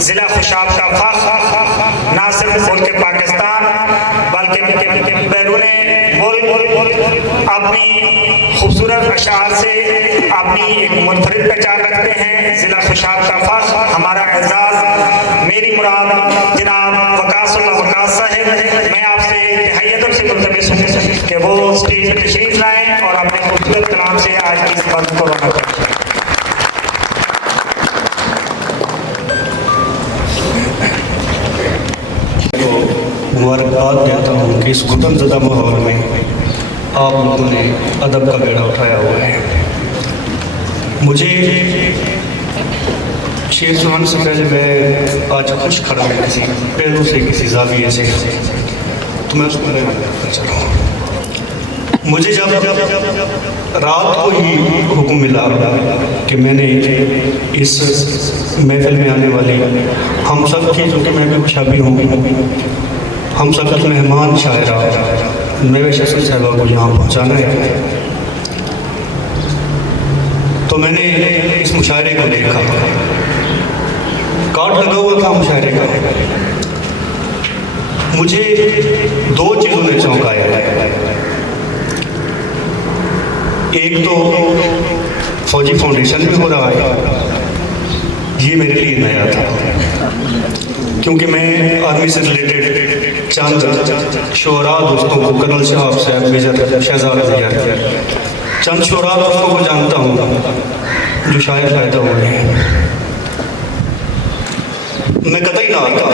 जिला खुशाब का फख्र ना सिर्फ मुल्क पाकिस्तान बल्कि बैरून मुल्क अपनी खूबसूरत अशार से अपनी एक मुनफरिद पहचान रखते हैं। जिला खुशाब का फख्र हमारा एजाज़ मेरी मुराद जनाब वकासुल्लाह वकास साहब, मैं आपसे इंतहाई अदब से मुल्तमिस हूँ कि वो स्टेज पर तशरीफ लाएँ और अपने खूबसूरत कलाम से आज की इस बात को रोना करें। मुबारकबाद देता हूँ कि इस घुटनज़दा माहौल में आप लोगों ने अदब का बेड़ा उठाया हुआ है। मुझे शेर सुनाने से पहले मैं आज खुश खड़ा है किसी पहलू से, किसी जाविये से, तो मैं उसको चलूँ। मुझे जब रात को ही हुक्म मिला कि मैंने इस महफिल में आने वाली हम सब की, जो कि मैं भी खुशाबी हूँ, हम सब की मेहमान शायरा मेरे शसन साहबा को यहाँ पहुँचाना है, तो मैंने इस मुशायरे को देखा। कार्ड लगा हुआ था मुशायरे का। मुझे दो चीज़ों ने चौंकाया। एक तो फौजी फाउंडेशन में हो रहा है, ये मेरे लिए नया था, क्योंकि मैं आर्मी से रिलेटेड चंद शोरा दोस्तों को, कर्नल साहब साहब, मेजर शहजाद भैया, चंद शोरा दोस्तों को जानता हूँ जो शायद पैदा हुए हैं। मैं कतई ना आता,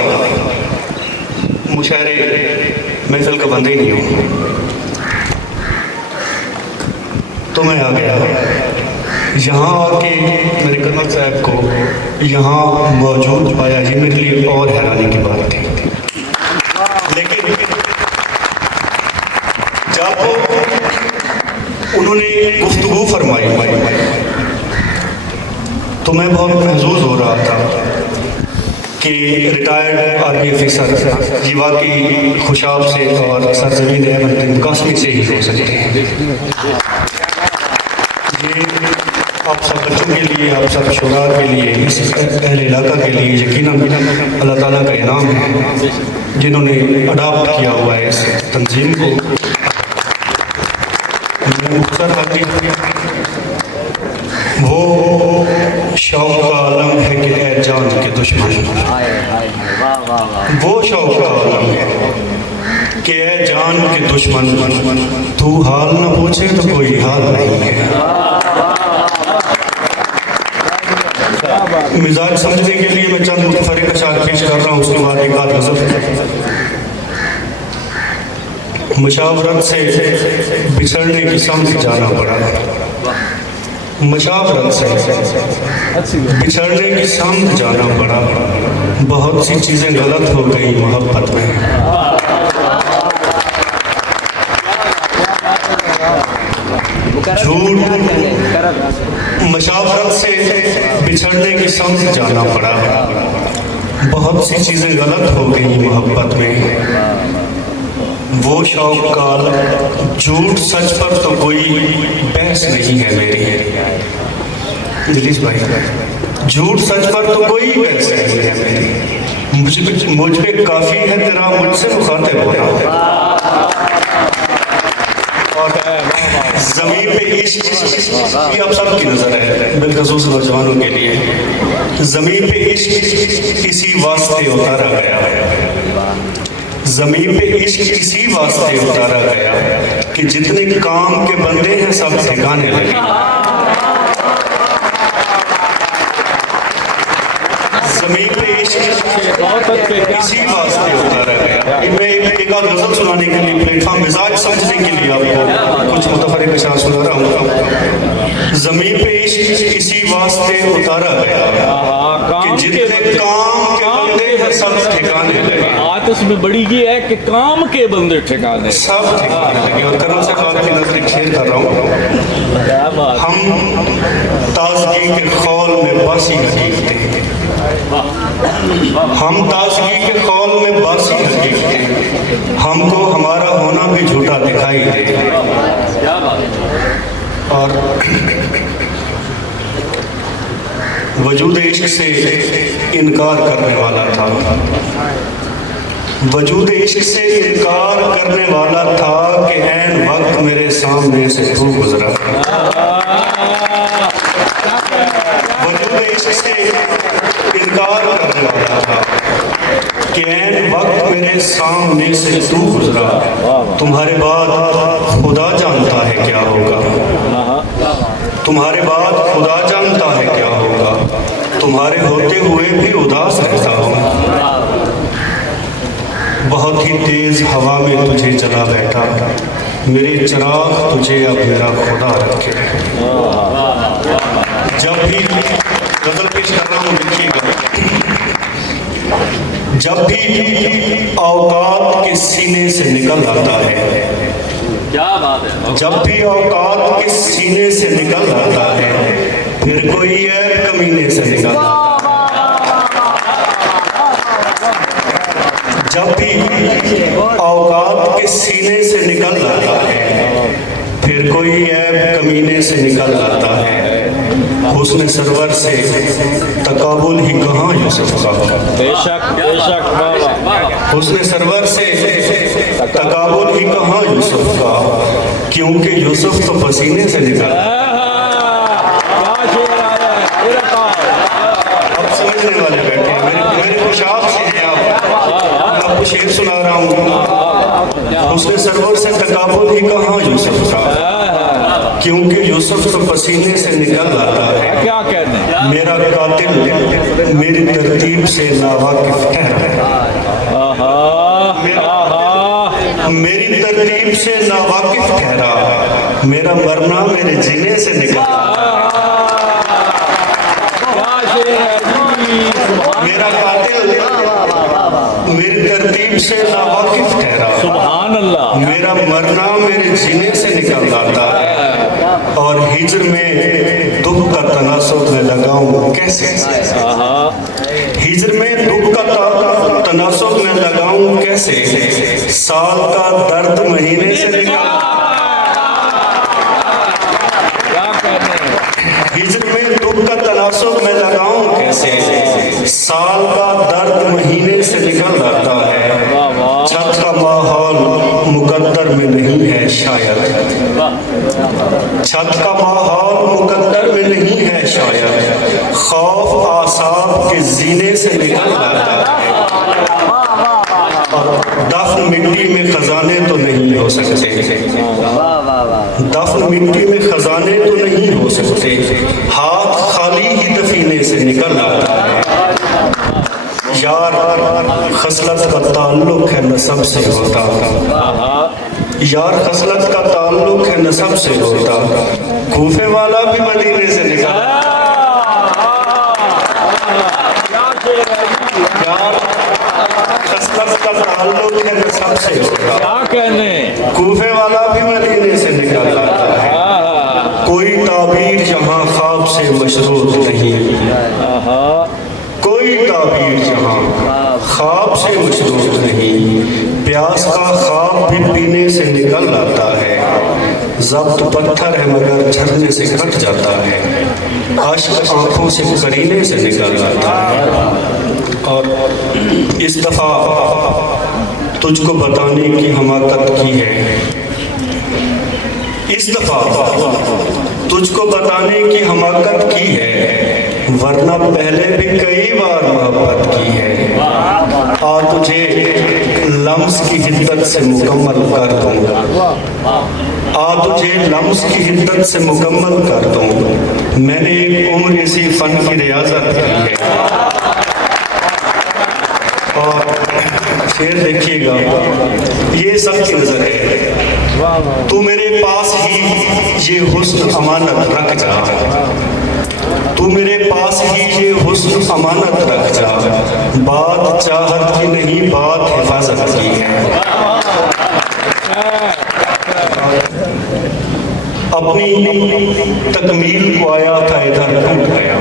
मुशायरे महफिल का बंदा ही नहीं हूँ, तो मैं आ गया। यहाँ आके मेरे कर्नल साहब को यहाँ मौजूद पाया, ये मेरे लिए और हैरानी की बात थी। लेकिन जब उन्होंने गुफ्तगू फरमाई तो मैं बहुत महसूस हो रहा था कि रिटायर्ड आर्मी ऑफिसर ये वाकई खुशाब से और सरजमीन अहमद कासमी से ही हो सकते हैं। ये आप सब बच्चों के लिए, आप सब शुरा के लिए, इस अहले इलाका के लिए यकीनन अल्लाह ताला का इनाम है, जिन्होंने अडॉप्ट किया हुआ है इस तंजीम को। वो शौक़ का आलम है कि है जान के दुश्मन, वो शौक़ का आलम है कि है जान के दुश्मन, तू हाल न पूछे तो कोई हाल नहीं है। मिजाज समझने के लिए मैं चंद मुख्तसर अशार पेश कर रहा हूँ, उसके बाद एक आध गज़ल। मुशावरत से बिछड़ने की समझ जाना पड़ा, मुशावरत से बिछड़ने की समझ जाना पड़ा, बहुत सी चीज़ें गलत हो गई मोहब्बत में। झूठ मशावरत से बिछड़ने की समझ जाना पड़ा, बहुत सी चीज़ें गलत हो गई मोहब्बत में। वो शौक़ का झूठ सच पर तो कोई बहस नहीं है मेरी, दिलीस भाई, झूठ सच पर तो कोई बहस नहीं है मेरी। मुझ पे काफ़ी है तेरा मुझसे मुखातिब होना, और ज़मीन पे इश्क भी आप सब की नज़र है, बिलखसूस नौजवानों के लिए। ज़मीन पे इश्क इसी वास्ते उतारा गया, ज़मीन पे इश्क इसी वास्ते उतारा गया कि जितने काम के बंदे हैं सब ठिकाने लगे। ज़मीन पे इश्क इसी वास्ते उतारा गया। मैं एक आध गज़ल सुनाने के लिए, प्लेटफॉर्म मिजाज समझने के लिए आपको कुछ मुतफरिक अशार सुना रहा हूँ। ज़मीन पे इश्क इसी वास्ते उतारा गया कि जितने काम के बंदे हैं सब ठिकाने लगे। आतिश में बड़ी ये है कि काम के बंदे ठिकाने सब ठिकाने लगे। और कर्नल साहब की नजर शेर कर रहा हूँ, हम ताजगी के खौल में बासी हकीकते हैं, हम ताजगी के खौल में बासी हकीकते हैं, हमको हमारा होना भी झूठा दिखाई दे। और वजूद इश्क से इनकार करने वाला था, वजूद इश्क से इनकार करने वाला था कि ऐन वक्त मेरे सामने से तू गुजरा। वजूद इश्क से इनकार करने वाला था कि ऐन वक्त मेरे सामने से तू गुजरा। तुम्हारे बाद खुदा जानता है क्या होगा, तुम्हारे बाद खुदा जानता है क्या होगा। तुम्हारे होते हुए भी उदास रहता हूँ। बहुत ही तेज हवा में तुझे जला बैठा, मेरे चिराग तुझे अब मेरा खुदा रखे। जब भी गजल पेश कर रहा हूँ देखिएगा, जब भी औकात के सीने से निकल आता है, क्या बात है, जब भी औकात के सीने से निकल आता है, फिर कोई ऐब कमीने से निकल आता है। जब भी औकात के सीने से निकल आता है, फिर कोई ऐब कमीने से निकल आता है। हुस्न सरवर से तकाबुल ही कहाँ यूसुफ का, बेशक बेशक बाबा, हुस्न सरवर से तकाबुल ही कहाँ यूसुफ का, क्योंकि यूसुफ तो पसीने से निकला। क्या शेर आया है, शेर का। अब समझने वाले बैठे हैं, मेरे पोशाक से हैं आप, आपको शेर सुना रहा हूँ। हुस्न सरवर से तकाबुल ही कहाँ यूसुफ का, क्योंकि यूसुफ तो पसीने से निकल आता है। क्या कहते हैं, मेरा कातिल मेरी तरतीब से नावाकिफ ठहरा, मेरी तरतीब से नावाकिफ ठहरा, मेरा मरना मेरे जीने से निकला। क्या शेर है जी, मेरा कातिल मेरी तरतीब से नावाकिफ ठहरा, सुभान अल्लाह। मेरा मरना मेरे जीने से निकल आता है। और हिज्र में दुख का तनासुब मैं लगाऊं कैसे, हिज्र में दुख का तनासुब मैं लगाऊं कैसे, साल का दर्द महीने से निकल। क्या कहते हैं, हिज्र में दुख का तनासुब मैं लगाऊं कैसे, साल का दर्द महीने से निकल आता है। छत का माहौल मुकद्दर में नहीं है शायद, छत का माहौल मुकद्दर में नहीं है शायद, खौफ आसाब के जीने से निकल आता है। और दफन मिट्टी में खजाने तो नहीं हो सकते, दफन मिट्टी में खजाने तो नहीं हो सकते, हाथ खाली ही दफीने से निकल आता है। यार खसलत का ताल्लुक है नसब से होता, यार खसलत का ताल्लुक है नसब से होता, कूफे वाला भी मदीने से निकला। यार खसलत का ताल्लुक है नसब से होता, क्या कहने, कूफे वाला भी मदीने से निकल आता है। कोई ताबीर जहाँ ख्वाब से मशरूत नहीं, कोई ताबीर जहाँ ख्वाब से मशरूत नहीं, प्यास का ख्वाब भी पीने से निकल आता है। ज़ब्त पत्थर है मगर झरने से कट जाता है, अश्क आंखों से करीने से निकल आता है। और इस दफ़ा तुझको बताने की हमाकत की है, इस दफ़ा तुझको बताने की हमाकत की है, वरना पहले भी कई बार मोहब्बत की है। आ तुझे लम्स की हिद्दत से मुकम्मल कर दूँ, आ तुझे लम्स की हिद्दत से मुकम्मल कर दूँ, मैंने एक उम्र इसी फन की रियाजत की है। और शेर देखिएगा, ये सबकी नजर है, तू मेरे पास ही ये हुस्न अमानत रख जा, तू मेरे पास ही ये हुस्न अमानत रख जा, बात चाहत की नहीं बात हिफाजत की है। अपनी तकमील को आया था इधर टूट गया,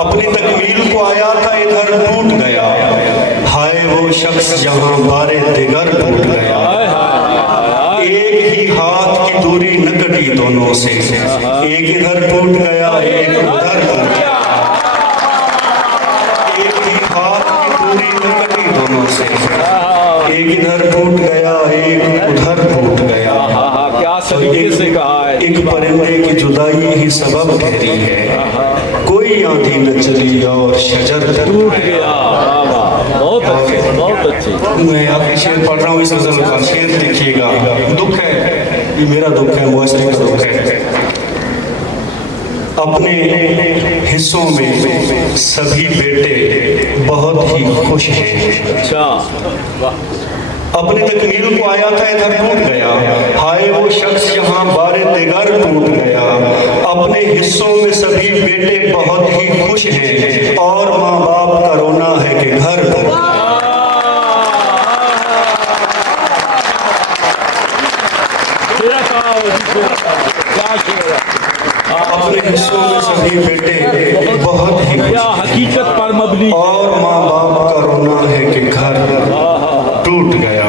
अपनी तकमील को आया था इधर टूट गया, हाय वो शख्स जहां बारे दिगर टूट गया। एक ही हाथ की दूरी न कटी दोनों से, एक इधर टूट गया एक उधर टूट गया। एक ही हाथ की दूरी न कटी दोनों से, एक इधर टूट गया एक उधर टूट गया। क्या तरीके से कहा है। एक परिंदे की जुदाई ही सबब ठहरी है, कोई आंधी न चली और शजर टूट गया। बहुत अच्छे, बहुत अच्छे। मैं आपके शेर पढ़ रहा हूँ, इस गजल का शेर देखिएगा। दुख है, ये मेरा दुख है, मुआशरे का दुख है। अपने हिस्सों में सभी बेटे बहुत ही खुश हैं। अच्छा, अपने तकमील को आया था इधर टूट गया, हाय वो शख्स यहाँ बारे दिगर टूट गया। अपने हिस्सों में सभी बेटे बहुत ही खुश हैं, और माँ बाप का रोना है कि घर अपने हिस्सों में सभी बेटे बहुत ही खुश क्या हकीकत पर मबनी। और माँ बाप का रोना है कि घर टूट गया।